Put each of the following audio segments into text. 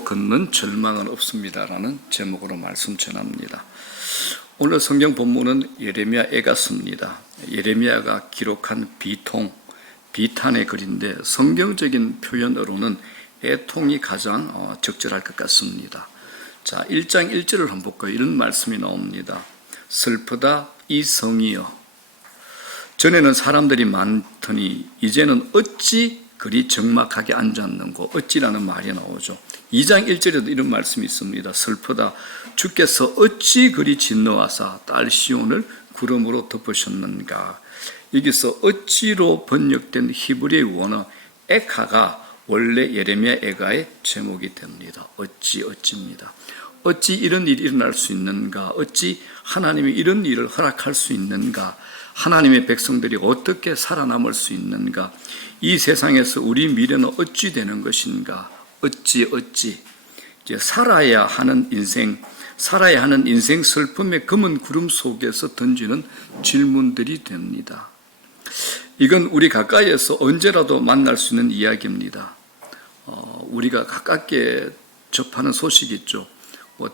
믿음으로 걷는 절망은 없습니다라는 제목으로 말씀 전합니다. 오늘 성경 본문은 예레미야 애가서입니다. 예레미야가 기록한 비탄의 글인데 성경적인 표현으로는 애통이 가장 적절할 것 같습니다. 자, 1장 1절을 한번 볼까요? 이런 말씀이 나옵니다. 슬프다 이 성이여, 전에는 사람들이 많더니 이제는 어찌 그리 적막하게 앉았는고. 어찌라는 말이 나오죠. 2장 1절에도 이런 말씀이 있습니다. 슬프다 주께서 어찌 그리 진노하사 딸 시온을 구름으로 덮으셨는가. 여기서 어찌로 번역된 히브리의 원어 에카가 원래 예레미야 애가의 제목이 됩니다. 어찌입니다. 어찌 이런 일이 일어날 수 있는가? 어찌 하나님이 이런 일을 허락할 수 있는가? 하나님의 백성들이 어떻게 살아남을 수 있는가? 이 세상에서 우리 미래는 어찌 되는 것인가? 어찌 이제 살아야 하는 인생 슬픔의 검은 구름 속에서 던지는 질문들이 됩니다. 이건 우리 가까이에서 언제라도 만날 수 있는 이야기입니다. 우리가 가깝게 접하는 소식이 있죠.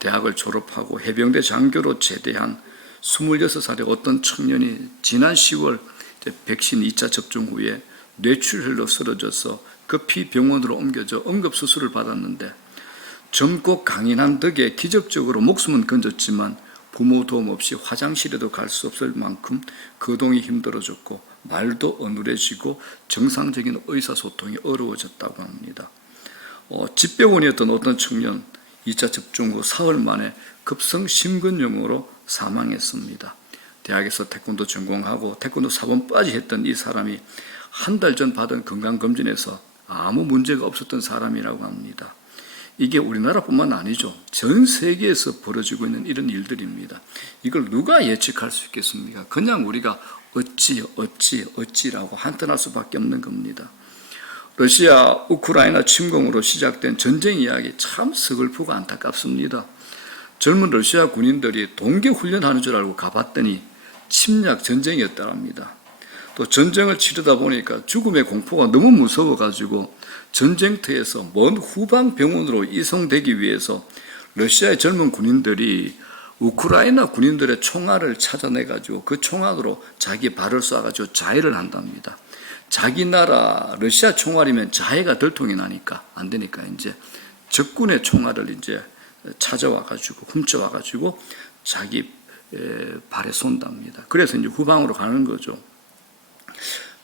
대학을 졸업하고 해병대 장교로 제대한 26살의 어떤 청년이 지난 10월 백신 2차 접종 후에 뇌출혈로 쓰러져서 급히 병원으로 옮겨져 응급수술을 받았는데 젊고 강인한 덕에 기적적으로 목숨은 건졌지만 부모 도움 없이 화장실에도 갈 수 없을 만큼 거동이 힘들어졌고 말도 어눌해지고 정상적인 의사소통이 어려워졌다고 합니다. 집배원이었던 어떤 청년 2차 접종 후 사흘 만에 급성 심근염으로 사망했습니다. 대학에서 태권도 전공하고 태권도 사범까지 했던 이 사람이 한 달 전 받은 건강검진에서 아무 문제가 없었던 사람이라고 합니다. 이게 우리나라뿐만 아니죠. 전 세계에서 벌어지고 있는 이런 일들입니다. 이걸 누가 예측할 수 있겠습니까? 그냥 우리가 어찌라고 한탄할 수밖에 없는 겁니다. 러시아 우크라이나 침공으로 시작된 전쟁 이야기 참 서글프고 안타깝습니다. 젊은 러시아 군인들이 동계훈련하는 줄 알고 가봤더니 침략 전쟁이었다고 합니다. 또 전쟁을 치르다 보니까 죽음의 공포가 너무 무서워가지고 전쟁터에서 먼 후방 병원으로 이송되기 위해서 러시아의 젊은 군인들이 우크라이나 군인들의 총알을 찾아내가지고 그 총알으로 자기 발을 쏴가지고 자해를 한답니다. 자기 나라 러시아 총알이면 자해가 들통이 나니까 안 되니까 이제 적군의 총알을 이제 찾아와가지고 훔쳐와가지고 자기 발에 쏜답니다. 그래서 이제 후방으로 가는 거죠.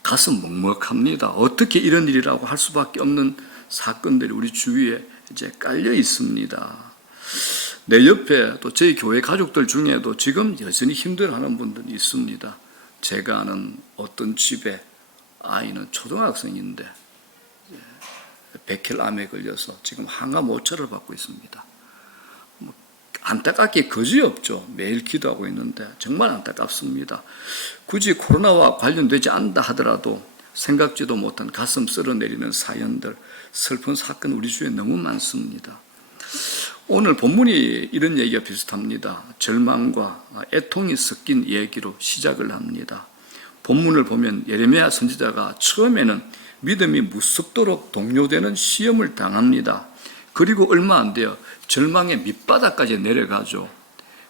가슴 먹먹합니다. 어떻게 이런 일이라고 할 수밖에 없는 사건들이 우리 주위에 이제 깔려 있습니다. 내 옆에 또 저희 교회 가족들 중에도 지금 여전히 힘들어하는 분들이 있습니다. 제가 아는 어떤 집에 아이는 초등학생인데 백혈암에 걸려서 지금 항암 5차를 받고 있습니다. 안타깝게 거지없죠. 매일 기도하고 있는데 정말 안타깝습니다. 굳이 코로나와 관련되지 않다 하더라도 생각지도 못한 가슴 쓸어내리는 사연들, 슬픈 사건 우리 주위에 너무 많습니다. 오늘 본문이 이런 얘기가 비슷합니다. 절망과 애통이 섞인 얘기로 시작을 합니다. 본문을 보면 예레미야 선지자가 처음에는 믿음이 무섭도록 동요되는 시험을 당합니다. 그리고 얼마 안 돼요. 절망의 밑바닥까지 내려가죠.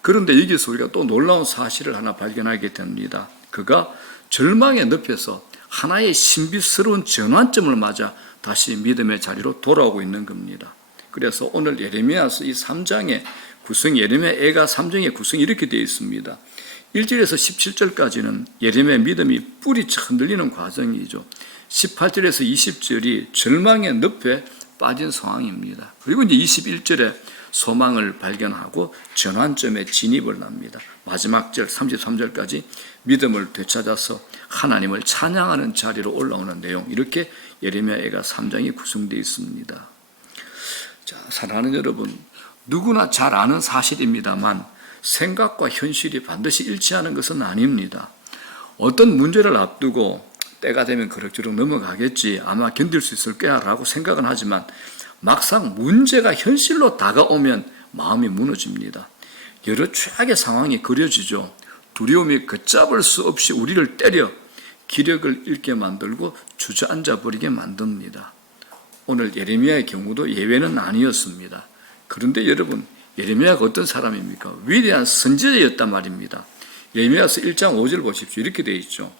그런데 여기서 우리가 또 놀라운 사실을 하나 발견하게 됩니다. 그가 절망의 늪에서 하나의 신비스러운 전환점을 맞아 다시 믿음의 자리로 돌아오고 있는 겁니다. 그래서 오늘 예레미야서 이 3장의 구성이 예레미야 애가 3장의 구성이 이렇게 되어 있습니다. 1절에서 17절까지는 예레미야의 믿음이 뿌리쳐 흔들리는 과정이죠. 18절에서 20절이 절망의 늪에 빠진 상황입니다. 그리고 이제 21절에 소망을 발견하고 전환점에 진입을 합니다. 마지막 절 33절까지 믿음을 되찾아서 하나님을 찬양하는 자리로 올라오는 내용, 이렇게 예레미야 애가 3장이 구성되어 있습니다. 자, 사랑하는 여러분, 누구나 잘 아는 사실입니다만 생각과 현실이 반드시 일치하는 것은 아닙니다. 어떤 문제를 앞두고 때가 되면 그럭저럭 넘어가겠지, 아마 견딜 수 있을 거야 라고 생각은 하지만 막상 문제가 현실로 다가오면 마음이 무너집니다. 여러 최악의 상황이 그려지죠. 두려움이 걷잡을 수 없이 우리를 때려 기력을 잃게 만들고 주저앉아 버리게 만듭니다. 오늘 예레미야의 경우도 예외는 아니었습니다. 그런데 여러분, 예레미야가 어떤 사람입니까? 위대한 선지자였단 말입니다. 예레미야서 1장 5절 보십시오. 이렇게 되어 있죠.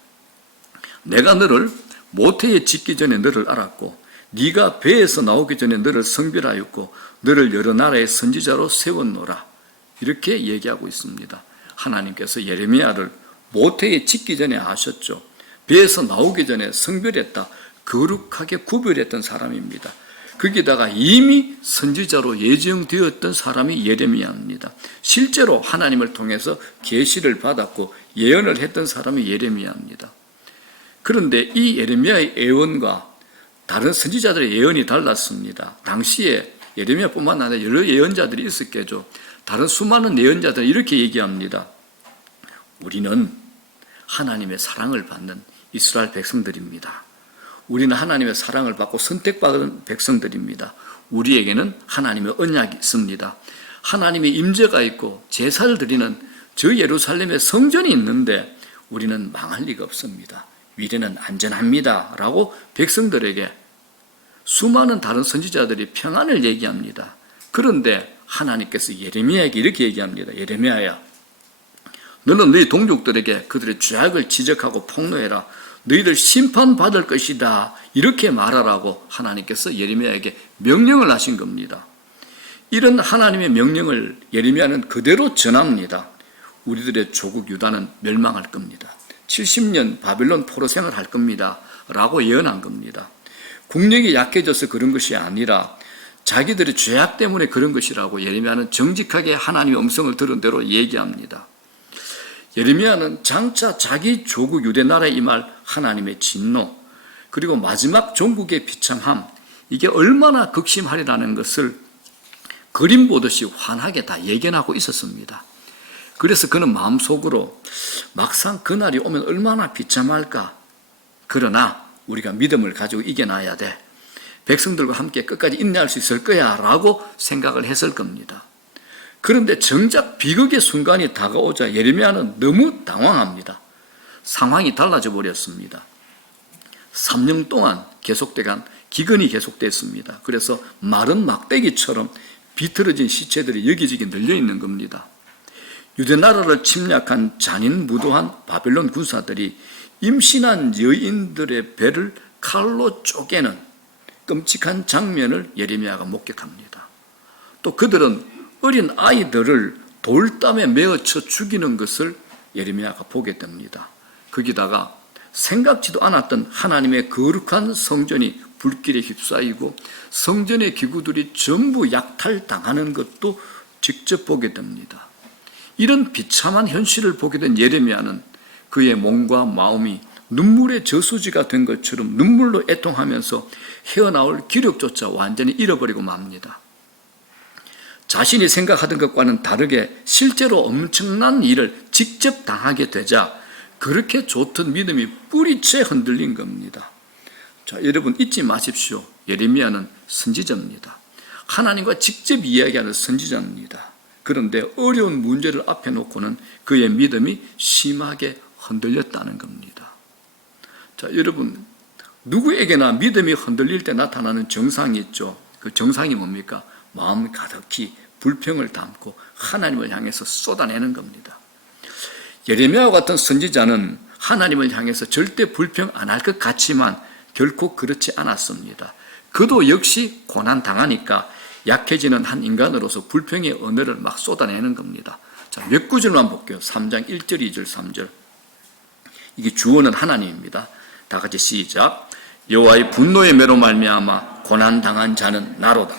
내가 너를 모태에 짓기 전에 너를 알았고 네가 배에서 나오기 전에 너를 성별하였고 너를 여러 나라의 선지자로 세웠노라. 이렇게 얘기하고 있습니다. 하나님께서 예레미야를 모태에 짓기 전에 아셨죠. 배에서 나오기 전에 성별했다. 거룩하게 구별했던 사람입니다. 거기다가 이미 선지자로 예정되었던 사람이 예레미야입니다. 실제로 하나님을 통해서 계시를 받았고 예언을 했던 사람이 예레미야입니다. 그런데 이 예레미야의 예언과 다른 선지자들의 예언이 달랐습니다. 당시에 예레미야뿐만 아니라 여러 예언자들이 있었겠죠. 다른 수많은 예언자들은 이렇게 얘기합니다. 우리는 하나님의 사랑을 받는 이스라엘 백성들입니다. 우리는 하나님의 사랑을 받고 선택받은 백성들입니다. 우리에게는 하나님의 언약이 있습니다. 하나님의 임재가 있고 제사를 드리는 저 예루살렘의 성전이 있는데 우리는 망할 리가 없습니다. 미래는 안전합니다. 라고 백성들에게 수많은 다른 선지자들이 평안을 얘기합니다. 그런데 하나님께서 예레미야에게 이렇게 얘기합니다. 예레미야야, 너는 너희 동족들에게 그들의 죄악을 지적하고 폭로해라. 너희들 심판받을 것이다. 이렇게 말하라고 하나님께서 예레미야에게 명령을 하신 겁니다. 이런 하나님의 명령을 예레미야는 그대로 전합니다. 우리들의 조국 유다는 멸망할 겁니다. 70년 바벨론 포로 생활할 겁니다. 라고 예언한 겁니다. 국력이 약해져서 그런 것이 아니라 자기들의 죄악 때문에 그런 것이라고 예레미야는 정직하게 하나님의 음성을 들은 대로 얘기합니다. 예레미야는 장차 자기 조국 유대 나라에 임할 하나님의 진노, 그리고 마지막 종국의 비참함, 이게 얼마나 극심하리라는 것을 그림 보듯이 환하게 다 예견하고 있었습니다. 그래서 그는 마음속으로 막상 그날이 오면 얼마나 비참할까. 그러나 우리가 믿음을 가지고 이겨나야 돼. 백성들과 함께 끝까지 인내할 수 있을 거야 라고 생각을 했을 겁니다. 그런데 정작 비극의 순간이 다가오자 예레미야는 너무 당황합니다. 상황이 달라져 버렸습니다. 3년 동안 계속돼간 기근이 계속됐습니다. 그래서 마른 막대기처럼 비틀어진 시체들이 여기저기 널려 있는 겁니다. 유대 나라를 침략한 잔인무도한 바벨론 군사들이 임신한 여인들의 배를 칼로 쪼개는 끔찍한 장면을 예레미야가 목격합니다. 또 그들은 어린 아이들을 돌담에 메어쳐 죽이는 것을 예레미야가 보게 됩니다. 거기다가 생각지도 않았던 하나님의 거룩한 성전이 불길에 휩싸이고 성전의 기구들이 전부 약탈당하는 것도 직접 보게 됩니다. 이런 비참한 현실을 보게 된 예레미야는 그의 몸과 마음이 눈물의 저수지가 된 것처럼 눈물로 애통하면서 헤어나올 기력조차 완전히 잃어버리고 맙니다. 자신이 생각하던 것과는 다르게 실제로 엄청난 일을 직접 당하게 되자 그렇게 좋던 믿음이 뿌리채 흔들린 겁니다. 자, 여러분 잊지 마십시오. 예레미야는 선지자입니다. 하나님과 직접 이야기하는 선지자입니다. 그런데 어려운 문제를 앞에 놓고는 그의 믿음이 심하게 흔들렸다는 겁니다. 자, 여러분 누구에게나 믿음이 흔들릴 때 나타나는 정상이 있죠. 그 정상이 뭡니까? 마음 가득히 불평을 담고 하나님을 향해서 쏟아내는 겁니다. 예레미야와 같은 선지자는 하나님을 향해서 절대 불평 안 할 것 같지만 결코 그렇지 않았습니다. 그도 역시 고난 당하니까 약해지는 한 인간으로서 불평의 언어를 막 쏟아내는 겁니다. 자, 몇 구절만 볼게요. 3장 1절, 2절, 3절. 이게 주어는 하나님입니다. 다 같이 시작. 여호와의 분노의 매로 말미암아 고난 당한 자는 나로다.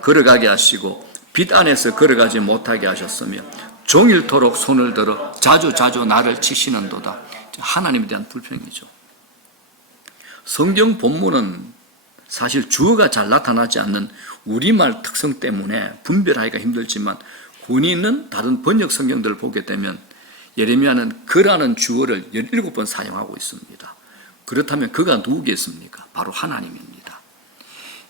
걸어가게 하시고 빛 안에서 걸어가지 못하게 하셨으며 종일토록 손을 들어 자주 나를 치시는도다. 하나님에 대한 불평이죠. 성경 본문은 사실 주어가 잘 나타나지 않는 우리말 특성 때문에 분별하기가 힘들지만 군이 있는 다른 번역 성경들을 보게 되면 예레미야는 그라는 주어를 17번 사용하고 있습니다. 그렇다면 그가 누구겠습니까? 바로 하나님입니다.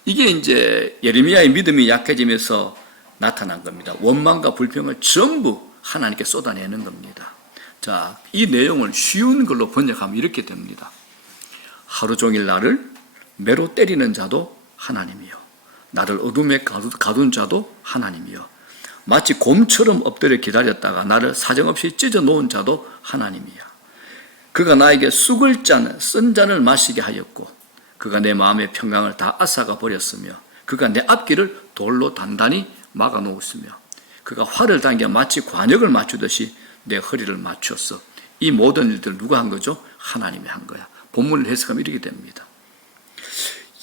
이게 이제 예레미야의 믿음이 약해지면서 나타난 겁니다. 원망과 불평을 전부 하나님께 쏟아내는 겁니다. 자, 이 내용을 쉬운 걸로 번역하면 이렇게 됩니다. 하루 종일 나를 매로 때리는 자도 하나님이요, 나를 어둠에 가둔 자도 하나님이요, 마치 곰처럼 엎드려 기다렸다가 나를 사정없이 찢어 놓은 자도 하나님이야. 그가 나에게 쓴 잔을 마시게 하였고 그가 내 마음의 평강을 다 앗아가 버렸으며 그가 내 앞길을 돌로 단단히 막아 놓았으며 그가 활을 당겨 마치 관역을 맞추듯이 내 허리를 맞췄어. 이 모든 일들을 누가 한 거죠? 하나님이 한 거야. 본문을 해석하면 이렇게 됩니다.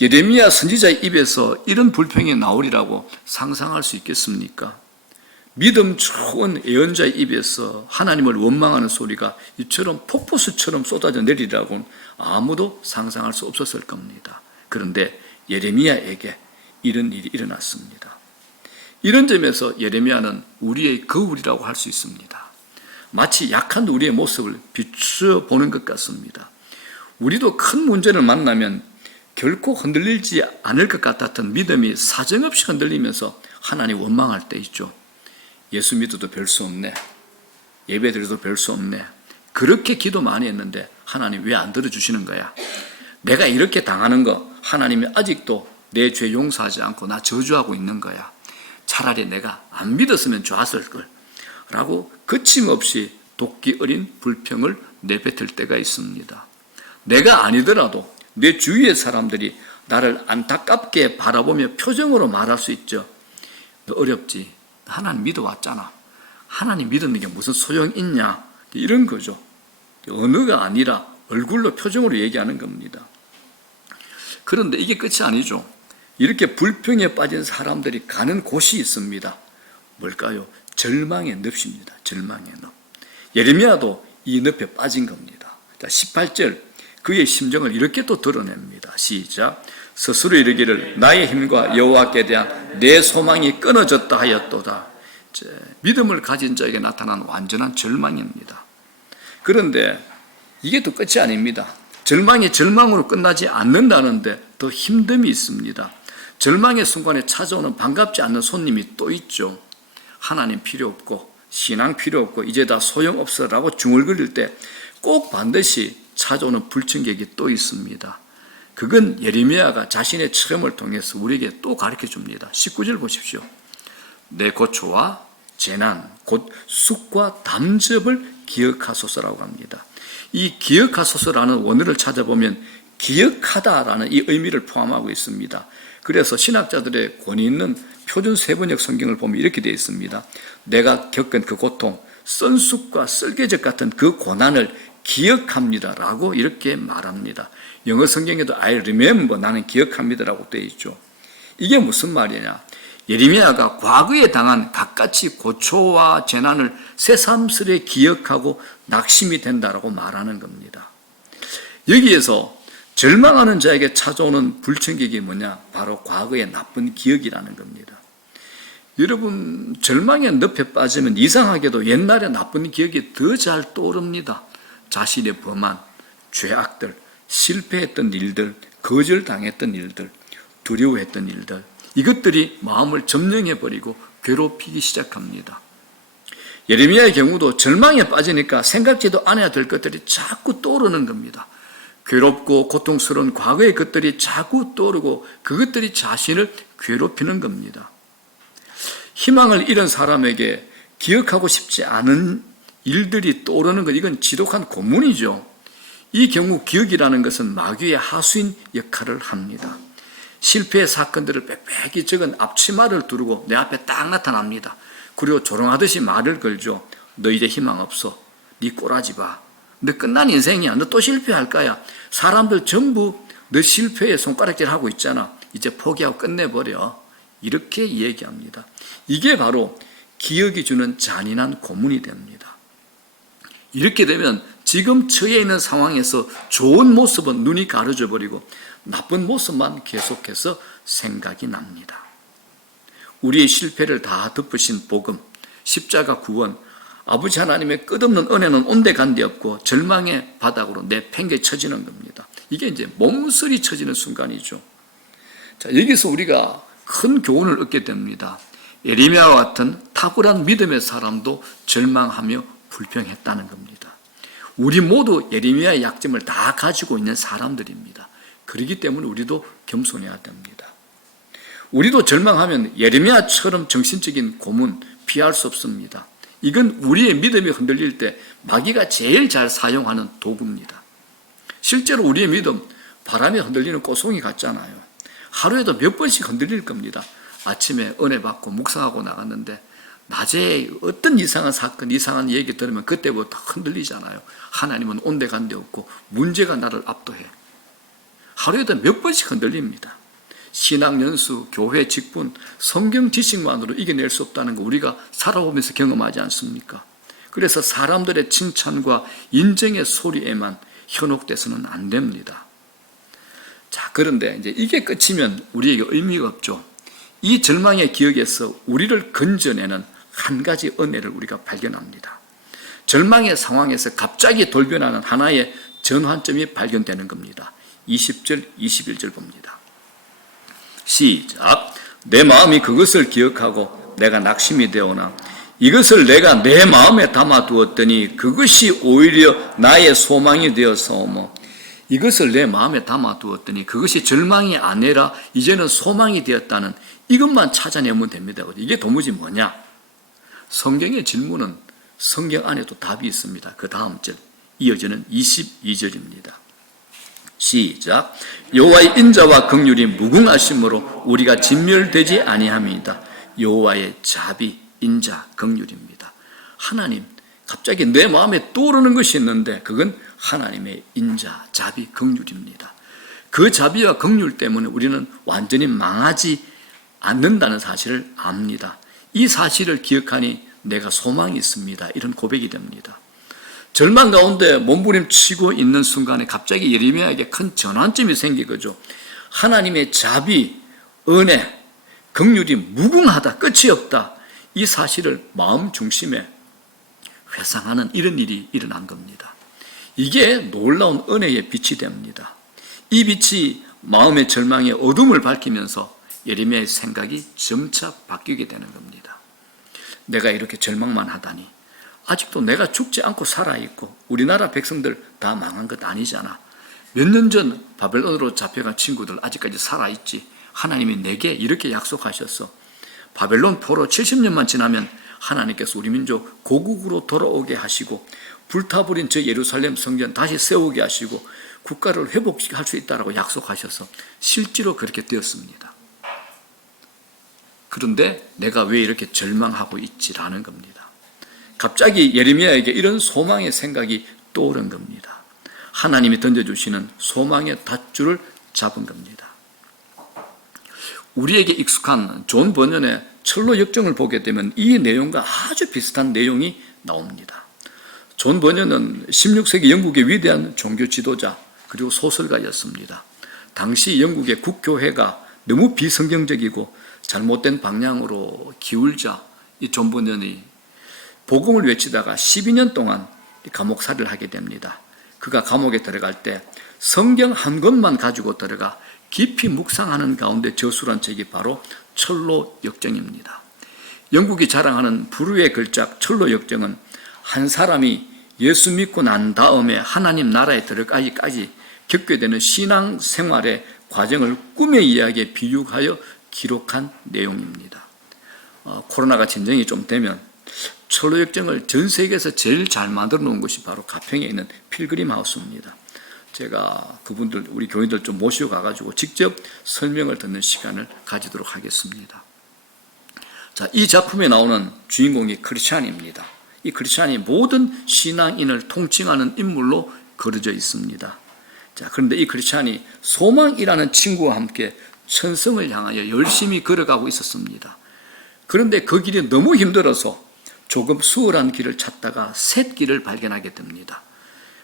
예레미야 선지자의 입에서 이런 불평이 나오리라고 상상할 수 있겠습니까? 믿음 좋은 예언자의 입에서 하나님을 원망하는 소리가 이처럼 폭포수처럼 쏟아져 내리라고는 아무도 상상할 수 없었을 겁니다. 그런데 예레미야에게 이런 일이 일어났습니다. 이런 점에서 예레미야는 우리의 거울이라고 할 수 있습니다. 마치 약한 우리의 모습을 비추어보는 것 같습니다. 우리도 큰 문제를 만나면 결코 흔들리지 않을 것 같았던 믿음이 사정없이 흔들리면서 하나님 원망할 때 있죠. 예수 믿어도 별 수 없네, 예배드려도 별 수 없네, 그렇게 기도 많이 했는데 하나님 왜 안 들어주시는 거야? 내가 이렇게 당하는 거 하나님이 아직도 내 죄 용서하지 않고 나 저주하고 있는 거야. 차라리 내가 안 믿었으면 좋았을 걸 라고 거침없이 도끼 어린 불평을 내뱉을 때가 있습니다. 내가 아니더라도 내 주위의 사람들이 나를 안타깝게 바라보며 표정으로 말할 수 있죠. 너 어렵지, 하나님 믿어왔잖아, 하나님 믿었는 게 무슨 소용 있냐, 이런 거죠. 언어가 아니라 얼굴로 표정으로 얘기하는 겁니다. 그런데 이게 끝이 아니죠. 이렇게 불평에 빠진 사람들이 가는 곳이 있습니다. 뭘까요? 절망의 늪입니다. 절망의 늪. 예레미야도 이 늪에 빠진 겁니다. 자, 18절 그의 심정을 이렇게 또 드러냅니다. 시작. 스스로 이르기를 나의 힘과 여호와께 대한 내 소망이 끊어졌다 하였도다. 믿음을 가진 자에게 나타난 완전한 절망입니다. 그런데 이게 또 끝이 아닙니다. 절망이 절망으로 끝나지 않는다는데 더 힘듦이 있습니다. 절망의 순간에 찾아오는 반갑지 않는 손님이 또 있죠. 하나님 필요 없고 신앙 필요 없고 이제 다 소용없어라고 중얼거릴 때 꼭 반드시 찾아오는 불청객이 또 있습니다. 그건 예레미야가 자신의 체험을 통해서 우리에게 또 가르쳐 줍니다. 19절 보십시오. 내 고초와 재난 곧 숙과 담접을 기억하소서라고 합니다. 이 기억하소서라는 원어를 찾아보면 기억하다라는 이 의미를 포함하고 있습니다. 그래서 신학자들의 권위 있는 표준 세번역 성경을 보면 이렇게 되어 있습니다. 내가 겪은 그 고통, 썬쑥과 쓸개적 같은 그 고난을 기억합니다라고 이렇게 말합니다. 영어 성경에도 I remember, 나는 기억합니다라고 되어 있죠. 이게 무슨 말이냐? 예레미야가 과거에 당한 갖가지 고초와 재난을 새삼스레 기억하고 낙심이 된다라고 말하는 겁니다. 여기에서 절망하는 자에게 찾아오는 불청객이 뭐냐? 바로 과거의 나쁜 기억이라는 겁니다. 여러분, 절망의 늪에 빠지면 이상하게도 옛날의 나쁜 기억이 더 잘 떠오릅니다. 자신의 범한 죄악들, 실패했던 일들, 거절당했던 일들, 두려워했던 일들, 이것들이 마음을 점령해버리고 괴롭히기 시작합니다. 예레미야의 경우도 절망에 빠지니까 생각지도 않아야 될 것들이 자꾸 떠오르는 겁니다. 괴롭고 고통스러운 과거의 것들이 자꾸 떠오르고 그것들이 자신을 괴롭히는 겁니다. 희망을 잃은 사람에게 기억하고 싶지 않은 일들이 떠오르는 것, 이건 지독한 고문이죠. 이 경우 기억이라는 것은 마귀의 하수인 역할을 합니다. 실패의 사건들을 빽빽히 적은 앞치마를 두르고 내 앞에 딱 나타납니다. 그리고 조롱하듯이 말을 걸죠. 너 이제 희망 없어. 네 꼬라지 봐. 너 끝난 인생이야. 너 또 실패할 거야. 사람들 전부 너 실패에 손가락질하고 있잖아. 이제 포기하고 끝내버려. 이렇게 얘기합니다. 이게 바로 기억이 주는 잔인한 고문이 됩니다. 이렇게 되면 지금 처해 있는 상황에서 좋은 모습은 눈이 가려져 버리고 나쁜 모습만 계속해서 생각이 납니다. 우리의 실패를 다 덮으신 복음, 십자가 구원, 아버지 하나님의 끝없는 은혜는 온데간데 없고 절망의 바닥으로 내팽개쳐지는 겁니다. 이게 이제 몸서리 쳐지는 순간이죠. 자, 여기서 우리가 큰 교훈을 얻게 됩니다. 예레미야와 같은 탁월한 믿음의 사람도 절망하며 불평했다는 겁니다. 우리 모두 예레미야의 약점을 다 가지고 있는 사람들입니다. 그렇기 때문에 우리도 겸손해야 됩니다. 우리도 절망하면 예레미야처럼 정신적인 고문 피할 수 없습니다. 이건 우리의 믿음이 흔들릴 때 마귀가 제일 잘 사용하는 도구입니다. 실제로 우리의 믿음 바람에 흔들리는 꽃송이 같잖아요. 하루에도 몇 번씩 흔들릴 겁니다. 아침에 은혜 받고 묵상하고 나갔는데 낮에 어떤 이상한 사건, 이상한 얘기 들으면 그때부터 흔들리잖아요. 하나님은 온데간데 없고 문제가 나를 압도해. 하루에도 몇 번씩 흔들립니다. 신앙연수, 교회 직분, 성경 지식만으로 이겨낼 수 없다는 거 우리가 살아오면서 경험하지 않습니까? 그래서 사람들의 칭찬과 인정의 소리에만 현혹돼서는 안 됩니다. 자, 그런데 이제 이게 끝이면 우리에게 의미가 없죠. 이 절망의 기억에서 우리를 건져내는 한 가지 은혜를 우리가 발견합니다. 절망의 상황에서 갑자기 돌변하는 하나의 전환점이 발견되는 겁니다. 20절, 21절 봅니다. 시작. 내 마음이 그것을 기억하고 내가 낙심이 되오나 이것을 내가 내 마음에 담아두었더니 그것이 오히려 나의 소망이 되어서오며 이것을 내 마음에 담아두었더니 그것이 절망이 아니라 이제는 소망이 되었다는 이것만 찾아내면 됩니다. 이게 도무지 뭐냐? 성경의 질문은 성경 안에도 답이 있습니다. 그 다음 절 이어지는 22절입니다. 시작. 여호와의 인자와 긍휼이 무궁하심으로 우리가 진멸되지 아니함이다. 여호와의 자비, 인자, 긍휼입니다. 하나님, 갑자기 내 마음에 떠오르는 것이 있는데 그건 하나님의 인자, 자비, 긍휼입니다. 그 자비와 긍휼 때문에 우리는 완전히 망하지 않는다는 사실을 압니다. 이 사실을 기억하니 내가 소망이 있습니다. 이런 고백이 됩니다. 절망 가운데 몸부림치고 있는 순간에 갑자기 예레미야에게 큰 전환점이 생기거죠. 하나님의 자비, 은혜, 긍휼이 무궁하다, 끝이 없다. 이 사실을 마음 중심에 회상하는 이런 일이 일어난 겁니다. 이게 놀라운 은혜의 빛이 됩니다. 이 빛이 마음의 절망의 어둠을 밝히면서 예레미야의 생각이 점차 바뀌게 되는 겁니다. 내가 이렇게 절망만 하다니 아직도 내가 죽지 않고 살아있고 우리나라 백성들 다 망한 것 아니잖아. 몇 년 전 바벨론으로 잡혀간 친구들 아직까지 살아있지. 하나님이 내게 이렇게 약속하셨어. 바벨론 포로 70년만 지나면 하나님께서 우리 민족 고국으로 돌아오게 하시고 불타버린 저 예루살렘 성전 다시 세우게 하시고 국가를 회복할 수 있다고 약속하셔서 실제로 그렇게 되었습니다. 그런데 내가 왜 이렇게 절망하고 있지라는 겁니다. 갑자기 예레미야에게 이런 소망의 생각이 떠오른 겁니다. 하나님이 던져주시는 소망의 닷줄을 잡은 겁니다. 우리에게 익숙한 존 버년의 철로 역정을 보게 되면 이 내용과 아주 비슷한 내용이 나옵니다. 존 버년은 16세기 영국의 위대한 종교 지도자 그리고 소설가였습니다. 당시 영국의 국교회가 너무 비성경적이고 잘못된 방향으로 기울자 이 존 버년이 복음을 외치다가 12년 동안 감옥살이를 하게 됩니다. 그가 감옥에 들어갈 때 성경 한 권만 가지고 들어가 깊이 묵상하는 가운데 저술한 책이 바로 철로 역정입니다. 영국이 자랑하는 불후의 걸작 철로 역정은 한 사람이 예수 믿고 난 다음에 하나님 나라에 들어가기까지 겪게 되는 신앙 생활의 과정을 꿈의 이야기에 비유하여 기록한 내용입니다. 코로나가 진정이 좀 되면 철로 역정을 전 세계에서 제일 잘 만들어 놓은 곳이 바로 가평에 있는 필그림 하우스입니다. 제가 그분들 우리 교인들 좀 모시고 가가지고 직접 설명을 듣는 시간을 가지도록 하겠습니다. 자, 이 작품에 나오는 주인공이 크리스찬입니다. 이 크리스찬이 모든 신앙인을 통칭하는 인물로 그려져 있습니다. 자, 그런데 이 크리스찬이 소망이라는 친구와 함께 천성을 향하여 열심히 걸어가고 있었습니다. 그런데 그 길이 너무 힘들어서 조금 수월한 길을 찾다가 샛길을 발견하게 됩니다.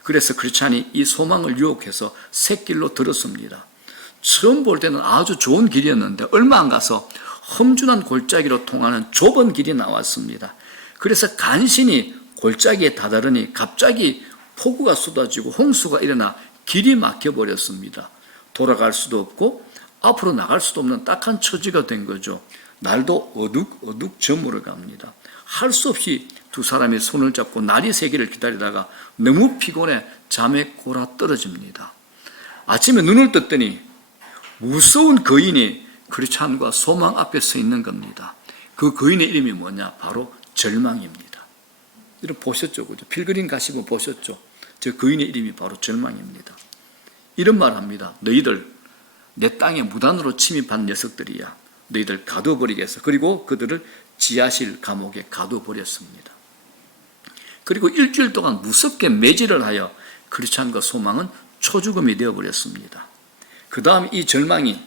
그래서 크리스찬이 이 소망을 유혹해서 샛길로 들었습니다. 처음 볼 때는 아주 좋은 길이었는데 얼마 안 가서 험준한 골짜기로 통하는 좁은 길이 나왔습니다. 그래서 간신히 골짜기에 다다르니 갑자기 폭우가 쏟아지고 홍수가 일어나 길이 막혀버렸습니다. 돌아갈 수도 없고 앞으로 나갈 수도 없는 딱한 처지가 된 거죠. 날도 어둑어둑 저물어 갑니다. 할 수 없이 두 사람이 손을 잡고 날이 새기를 기다리다가 너무 피곤해 잠에 골아 떨어집니다. 아침에 눈을 떴더니 무서운 거인이 크리스찬과 소망 앞에 서 있는 겁니다. 그 거인의 이름이 뭐냐? 바로 절망입니다. 여러분 보셨죠? 그죠? 필그림 가시면 보셨죠? 저 거인의 이름이 바로 절망입니다. 이런 말 합니다. 너희들 내 땅에 무단으로 침입한 녀석들이야. 너희들 가둬버리겠어. 그리고 그들을 지하실 감옥에 가둬버렸습니다. 그리고 일주일 동안 무섭게 매질을 하여 크리스찬과 소망은 초죽음이 되어버렸습니다. 그 다음 이 절망이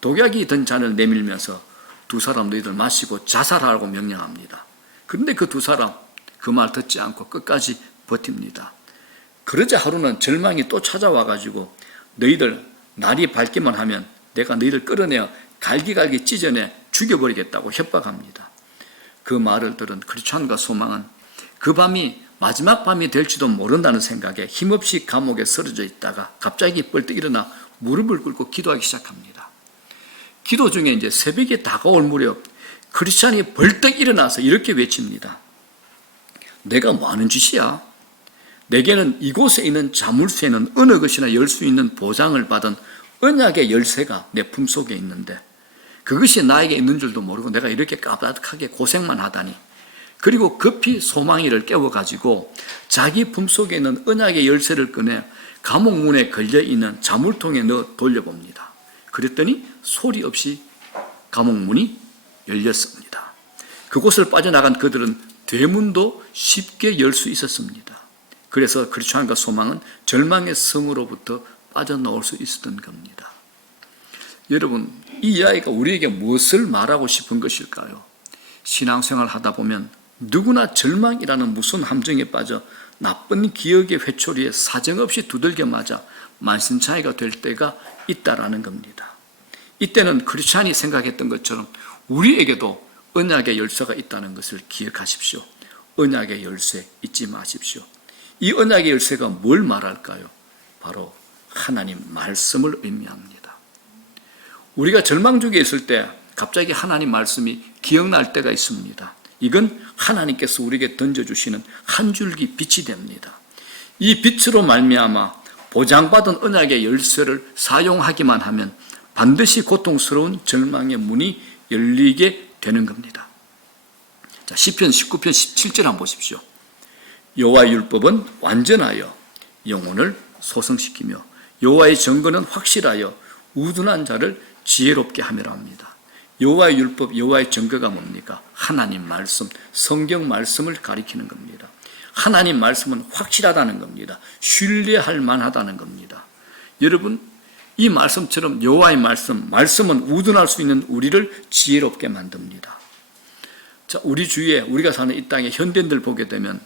독약이 든 잔을 내밀면서 두 사람 너희들 마시고 자살하라고 명령합니다. 그런데 그 두 사람 그 말 듣지 않고 끝까지 버팁니다. 그러자 하루는 절망이 또 찾아와가지고 너희들 날이 밝기만 하면 내가 너희들 끌어내어 갈기갈기 찢어내 죽여버리겠다고 협박합니다. 그 말을 들은 크리스찬과 소망은 그 밤이 마지막 밤이 될지도 모른다는 생각에 힘없이 감옥에 쓰러져 있다가 갑자기 벌떡 일어나 무릎을 꿇고 기도하기 시작합니다. 기도 중에 이제 새벽이 다가올 무렵 크리스찬이 벌떡 일어나서 이렇게 외칩니다. 내가 뭐 하는 짓이야? 내게는 이곳에 있는 자물쇠는 어느 것이나 열 수 있는 보장을 받은 언약의 열쇠가 내 품속에 있는데 그것이 나에게 있는 줄도 모르고 내가 이렇게 까다롭게 고생만 하다니. 그리고 급히 소망이를 깨워가지고 자기 품속에 있는 언약의 열쇠를 꺼내 감옥 문에 걸려있는 자물통에 넣어 돌려봅니다. 그랬더니 소리 없이 감옥 문이 열렸습니다. 그곳을 빠져나간 그들은 대문도 쉽게 열 수 있었습니다. 그래서 크리스찬과 소망은 절망의 성으로부터 빠져나올 수 있었던 겁니다. 여러분, 이 이야기가 우리에게 무엇을 말하고 싶은 것일까요? 신앙생활 하다 보면 누구나 절망이라는 무서운 함정에 빠져 나쁜 기억의 회초리에 사정없이 두들겨 맞아 만신창이가 될 때가 있다라는 겁니다. 이때는 크리스찬이 생각했던 것처럼 우리에게도 언약의 열쇠가 있다는 것을 기억하십시오. 언약의 열쇠 잊지 마십시오. 이 언약의 열쇠가 뭘 말할까요? 바로 하나님 말씀을 의미합니다. 우리가 절망 중에 있을 때 갑자기 하나님 말씀이 기억날 때가 있습니다. 이건 하나님께서 우리에게 던져주시는 한 줄기 빛이 됩니다. 이 빛으로 말미암아 보장받은 언약의 열쇠를 사용하기만 하면 반드시 고통스러운 절망의 문이 열리게 되는 겁니다. 자, 시편 19편 17절 한번 보십시오. 여호와의 율법은 완전하여 영혼을 소성시키며 여호와의 정거는 확실하여 우둔한 자를 지혜롭게 하미라 합니다. 여호와의 율법, 여호와의 정거가 뭡니까? 하나님 말씀, 성경 말씀을 가리키는 겁니다. 하나님 말씀은 확실하다는 겁니다. 신뢰할 만하다는 겁니다. 여러분, 이 말씀처럼 여호와의 말씀은 우둔할 수 있는 우리를 지혜롭게 만듭니다. 자, 우리 주위에 우리가 사는 이 땅에 현대인들 보게 되면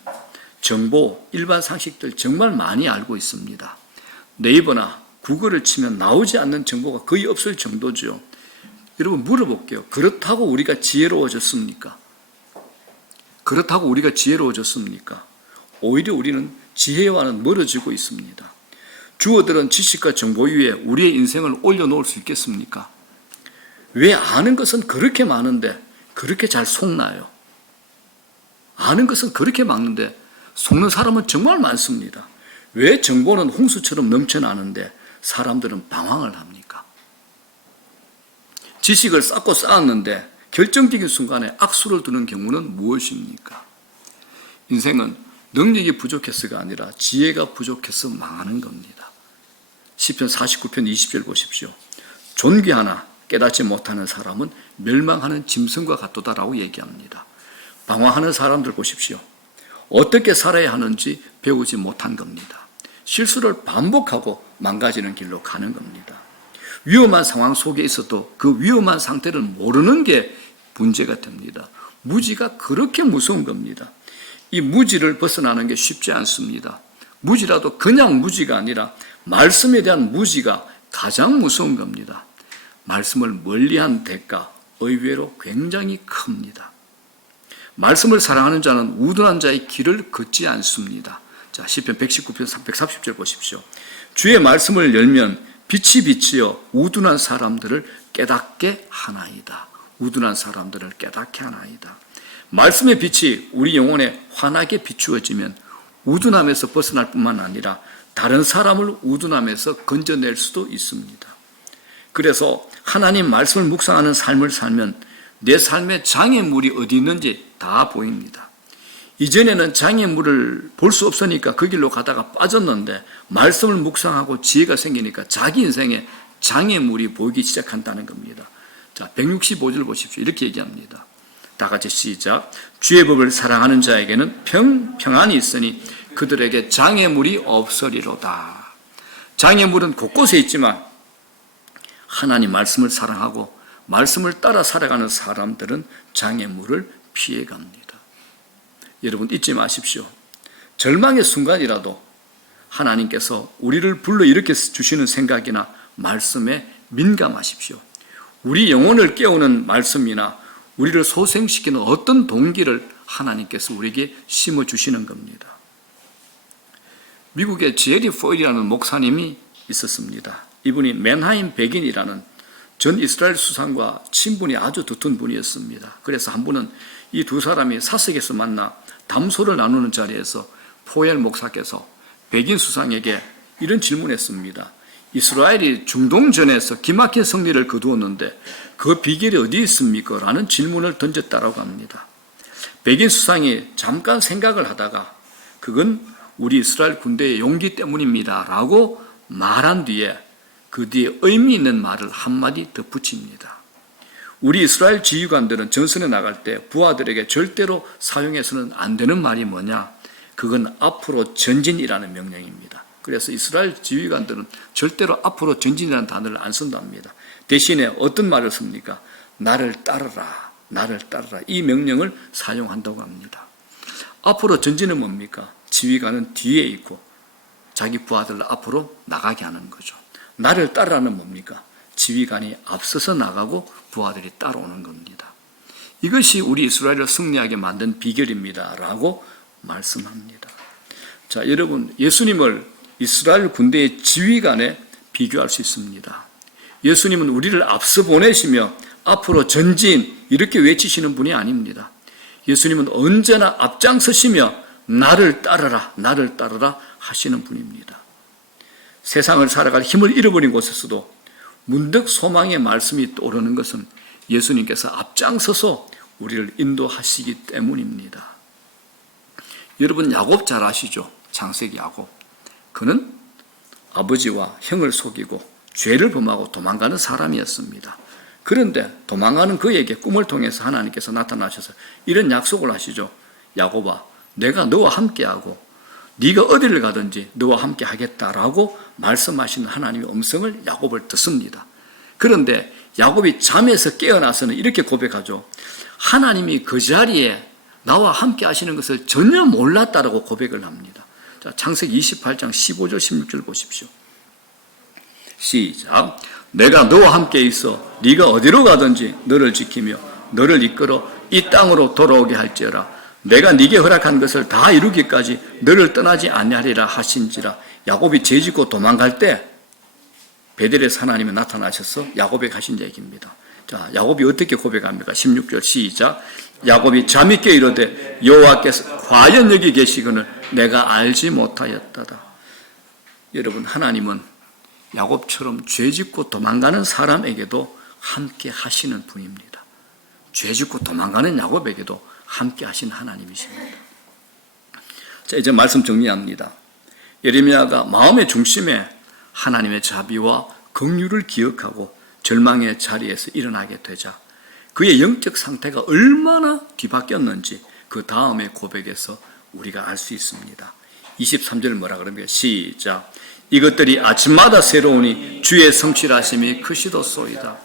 정보, 일반 상식들 정말 많이 알고 있습니다. 네이버나 구글을 치면 나오지 않는 정보가 거의 없을 정도죠. 여러분 물어볼게요. 그렇다고 우리가 지혜로워졌습니까? 그렇다고 우리가 지혜로워졌습니까? 오히려 우리는 지혜와는 멀어지고 있습니다. 주어들은 지식과 정보 위에 우리의 인생을 올려놓을 수 있겠습니까? 왜 아는 것은 그렇게 많은데 그렇게 잘 속나요? 아는 것은 그렇게 많은데 속는 사람은 정말 많습니다. 왜 정보는 홍수처럼 넘쳐나는데 사람들은 방황을 합니까? 지식을 쌓고 쌓았는데 결정적인 순간에 악수를 두는 경우는 무엇입니까? 인생은 능력이 부족해서가 아니라 지혜가 부족해서 망하는 겁니다. 시편 49편 20절 보십시오. 존귀하나 깨닫지 못하는 사람은 멸망하는 짐승과 같도다라고 얘기합니다. 방황하는 사람들 보십시오. 어떻게 살아야 하는지 배우지 못한 겁니다. 실수를 반복하고 망가지는 길로 가는 겁니다. 위험한 상황 속에 있어도 그 위험한 상태를 모르는 게 문제가 됩니다. 무지가 그렇게 무서운 겁니다. 이 무지를 벗어나는 게 쉽지 않습니다. 무지라도 그냥 무지가 아니라 말씀에 대한 무지가 가장 무서운 겁니다. 말씀을 멀리한 대가 의외로 굉장히 큽니다. 말씀을 사랑하는 자는 우둔한 자의 길을 걷지 않습니다. 자, 시편 119편 130절 보십시오. 주의 말씀을 열면 빛이 비치어 우둔한 사람들을 깨닫게 하나이다. 우둔한 사람들을 깨닫게 하나이다. 말씀의 빛이 우리 영혼에 환하게 비추어지면 우둔함에서 벗어날 뿐만 아니라 다른 사람을 우둔함에서 건져낼 수도 있습니다. 그래서 하나님 말씀을 묵상하는 삶을 살면 내 삶에 장애물이 어디 있는지 다 보입니다. 이전에는 장애물을 볼 수 없으니까 그 길로 가다가 빠졌는데 말씀을 묵상하고 지혜가 생기니까 자기 인생에 장애물이 보이기 시작한다는 겁니다. 자, 165절 보십시오. 이렇게 얘기합니다. 다 같이 시작. 주의 법을 사랑하는 자에게는 평안이 있으니 그들에게 장애물이 없으리로다. 장애물은 곳곳에 있지만 하나님 말씀을 사랑하고 말씀을 따라 살아가는 사람들은 장애물을 피해갑니다. 여러분 잊지 마십시오. 절망의 순간이라도 하나님께서 우리를 불러일으켜 주시는 생각이나 말씀에 민감하십시오. 우리 영혼을 깨우는 말씀이나 우리를 소생시키는 어떤 동기를 하나님께서 우리에게 심어주시는 겁니다. 미국의 제리 포일이라는 목사님이 있었습니다. 이분이 맨하임 백인이라는 전 이스라엘 수상과 친분이 아주 두터운 분이었습니다. 그래서 한 번은 이 두 사람이 사석에서 만나 담소를 나누는 자리에서 포엘 목사께서 백인 수상에게 이런 질문했습니다. 이스라엘이 중동전에서 기막힌 승리를 거두었는데 그 비결이 어디 있습니까? 라는 질문을 던졌다라고 합니다. 백인 수상이 잠깐 생각을 하다가 그건 우리 이스라엘 군대의 용기 때문입니다 라고 말한 뒤에 그 뒤에 의미 있는 말을 한마디 덧붙입니다. 우리 이스라엘 지휘관들은 전선에 나갈 때 부하들에게 절대로 사용해서는 안 되는 말이 뭐냐? 그건 앞으로 전진이라는 명령입니다. 그래서 이스라엘 지휘관들은 절대로 앞으로 전진이라는 단어를 안 쓴답니다. 대신에 어떤 말을 씁니까? 나를 따르라, 나를 따르라. 이 명령을 사용한다고 합니다. 앞으로 전진은 뭡니까? 지휘관은 뒤에 있고 자기 부하들을 앞으로 나가게 하는 거죠. 나를 따르라는 뭡니까? 지휘관이 앞서서 나가고 부하들이 따라오는 겁니다. 이것이 우리 이스라엘을 승리하게 만든 비결입니다 라고 말씀합니다. 자, 여러분, 예수님을 이스라엘 군대의 지휘관에 비교할 수 있습니다. 예수님은 우리를 앞서 보내시며 앞으로 전진 이렇게 외치시는 분이 아닙니다. 예수님은 언제나 앞장서시며 나를 따르라, 나를 따르라 하시는 분입니다. 세상을 살아갈 힘을 잃어버린 곳에서도 문득 소망의 말씀이 떠오르는 것은 예수님께서 앞장서서 우리를 인도하시기 때문입니다. 여러분 야곱 잘 아시죠? 창세기 야곱. 그는 아버지와 형을 속이고 죄를 범하고 도망가는 사람이었습니다. 그런데 도망가는 그에게 꿈을 통해서 하나님께서 나타나셔서 이런 약속을 하시죠. 야곱아, 내가 너와 함께하고 네가 어디를 가든지 너와 함께 하겠다라고 말씀하시는 하나님의 음성을 야곱을 듣습니다. 그런데 야곱이 잠에서 깨어나서는 이렇게 고백하죠. 하나님이 그 자리에 나와 함께 하시는 것을 전혀 몰랐다라고 고백을 합니다. 자, 창세기 28장 15절 16절 보십시오. 시작. 내가 너와 함께 있어 네가 어디로 가든지 너를 지키며 너를 이끌어 이 땅으로 돌아오게 할지어라. 내가 네게 허락한 것을 다 이루기까지 너를 떠나지 아니하리라 하신지라. 야곱이 죄짓고 도망갈 때 베델에서 하나님이 나타나셔서 야곱에게 하신 얘기입니다. 자, 야곱이 어떻게 고백합니까? 16절 시작. 야곱이 잠이 깨 이르되 여호와께서 과연 여기 계시거늘 내가 알지 못하였다다. 여러분, 하나님은 야곱처럼 죄짓고 도망가는 사람에게도 함께 하시는 분입니다. 죄짓고 도망가는 야곱에게도 함께 하신 하나님이십니다. 자, 이제 말씀 정리합니다. 예레미야가 마음의 중심에 하나님의 자비와 긍휼을 기억하고 절망의 자리에서 일어나게 되자 그의 영적 상태가 얼마나 뒤바뀌었는지 그 다음의 고백에서 우리가 알 수 있습니다. 23절 뭐라 그럽니까? 시작. 이것들이 아침마다 새로우니 주의 성실하심이 크시도소이다.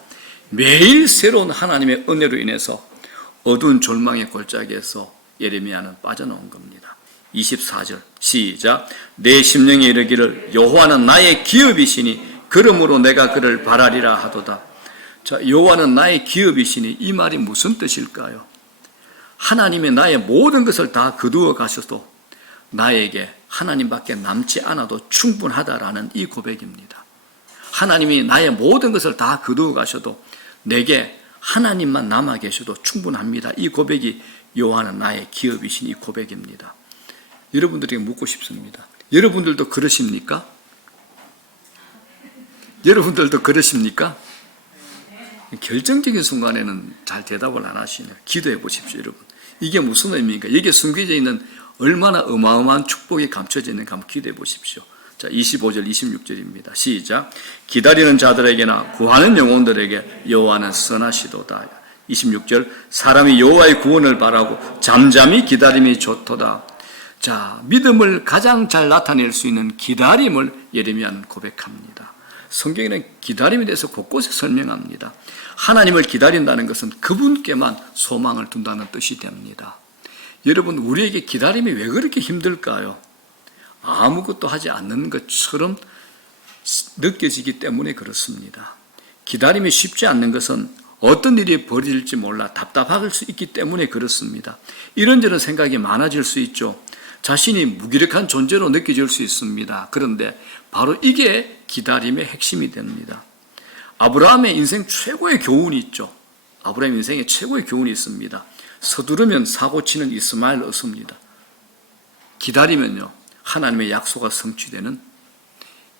매일 새로운 하나님의 은혜로 인해서 어두운 졸망의 골짜기에서 예레미야는 빠져나온 겁니다. 24절 시작. 내 심령에 이르기를 여호와는 나의 기업이시니 그러므로 내가 그를 바라리라 하도다. 자, 여호와는 나의 기업이시니 이 말이 무슨 뜻일까요? 하나님이 나의 모든 것을 다 거두어 가셔도 나에게 하나님밖에 남지 않아도 충분하다라는 이 고백입니다. 하나님이 나의 모든 것을 다 거두어 가셔도 내게 하나님만 남아 계셔도 충분합니다. 이 고백이 여호와는 나의 기업이신 이 고백입니다. 여러분들에게 묻고 싶습니다. 여러분들도 그러십니까? 여러분들도 그러십니까? 결정적인 순간에는 잘 대답을 안 하시네요. 기도해 보십시오, 여러분. 이게 무슨 의미입니까? 여기에 숨겨져 있는 얼마나 어마어마한 축복이 감춰져 있는가 한번 기도해 보십시오. 자, 25절, 26절입니다. 시작. 기다리는 자들에게나 구하는 영혼들에게 여호와는 선하시도다. 26절. 사람이 여호와의 구원을 바라고 잠잠히 기다림이 좋도다. 자, 믿음을 가장 잘 나타낼 수 있는 기다림을 예레미야는 고백합니다. 성경에는 기다림에 대해서 곳곳에 설명합니다. 하나님을 기다린다는 것은 그분께만 소망을 둔다는 뜻이 됩니다. 여러분, 우리에게 기다림이 왜 그렇게 힘들까요? 아무것도 하지 않는 것처럼 느껴지기 때문에 그렇습니다. 기다림이 쉽지 않는 것은 어떤 일이 벌어질지 몰라 답답할 수 있기 때문에 그렇습니다. 이런저런 생각이 많아질 수 있죠. 자신이 무기력한 존재로 느껴질 수 있습니다. 그런데 바로 이게 기다림의 핵심이 됩니다. 아브라함의 인생 최고의 교훈이 있죠. 아브라함 인생에 최고의 교훈이 있습니다. 서두르면 사고치는 이스마엘 얻습니다. 기다리면요, 하나님의 약속이 성취되는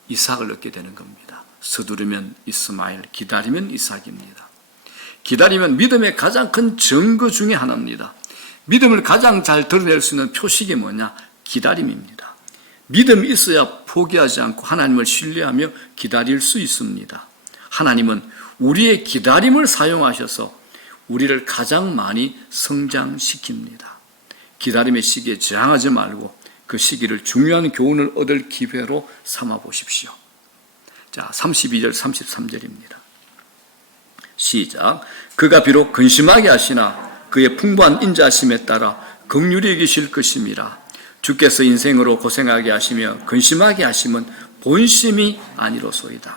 이삭을 얻게 되는 겁니다. 서두르면 이스마엘, 기다리면 이삭입니다. 기다리면 믿음의 가장 큰 증거 중에 하나입니다. 믿음을 가장 잘 드러낼 수 있는 표식이 뭐냐? 기다림입니다. 믿음이 있어야 포기하지 않고 하나님을 신뢰하며 기다릴 수 있습니다. 하나님은 우리의 기다림을 사용하셔서 우리를 가장 많이 성장시킵니다. 기다림의 시기에 저항하지 말고 그 시기를 중요한 교훈을 얻을 기회로 삼아 보십시오. 자, 32절, 33절입니다. 시작. 그가 비록 근심하게 하시나 그의 풍부한 인자하심에 따라 긍휼히 여기실 것임이라. 주께서 인생으로 고생하게 하시며 근심하게 하심은 본심이 아니로소이다.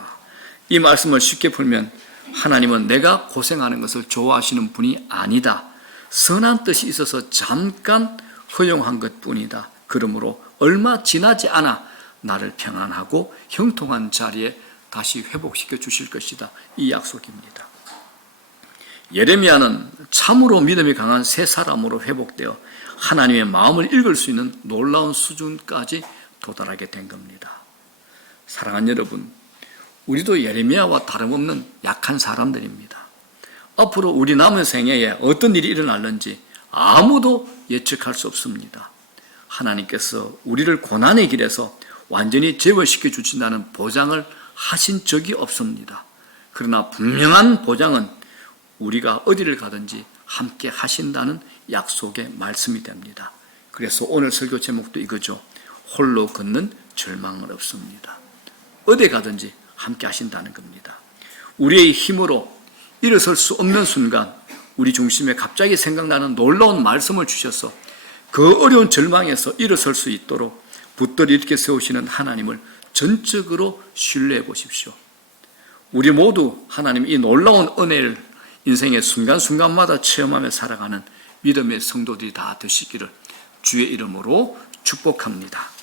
이 말씀을 쉽게 풀면 하나님은 내가 고생하는 것을 좋아하시는 분이 아니다. 선한 뜻이 있어서 잠깐 허용한 것뿐이다. 그러므로 얼마 지나지 않아 나를 평안하고 형통한 자리에 다시 회복시켜 주실 것이다. 이 약속입니다. 예레미야는 참으로 믿음이 강한 새 사람으로 회복되어 하나님의 마음을 읽을 수 있는 놀라운 수준까지 도달하게 된 겁니다. 사랑하는 여러분, 우리도 예레미야와 다름없는 약한 사람들입니다. 앞으로 우리 남은 생애에 어떤 일이 일어날는지 아무도 예측할 수 없습니다. 하나님께서 우리를 고난의 길에서 완전히 제어시켜 주신다는 보장을 하신 적이 없습니다. 그러나 분명한 보장은 우리가 어디를 가든지 함께 하신다는 약속의 말씀이 됩니다. 그래서 오늘 설교 제목도 이거죠. 홀로 걷는 절망은 없습니다. 어디 가든지 함께 하신다는 겁니다. 우리의 힘으로 일어설 수 없는 순간 우리 중심에 갑자기 생각나는 놀라운 말씀을 주셔서 그 어려운 절망에서 일어설 수 있도록 붙들어 일으켜 세우시는 하나님을 전적으로 신뢰해 보십시오. 우리 모두 하나님 이 놀라운 은혜를 인생의 순간순간마다 체험하며 살아가는 믿음의 성도들이 다 되시기를 주의 이름으로 축복합니다.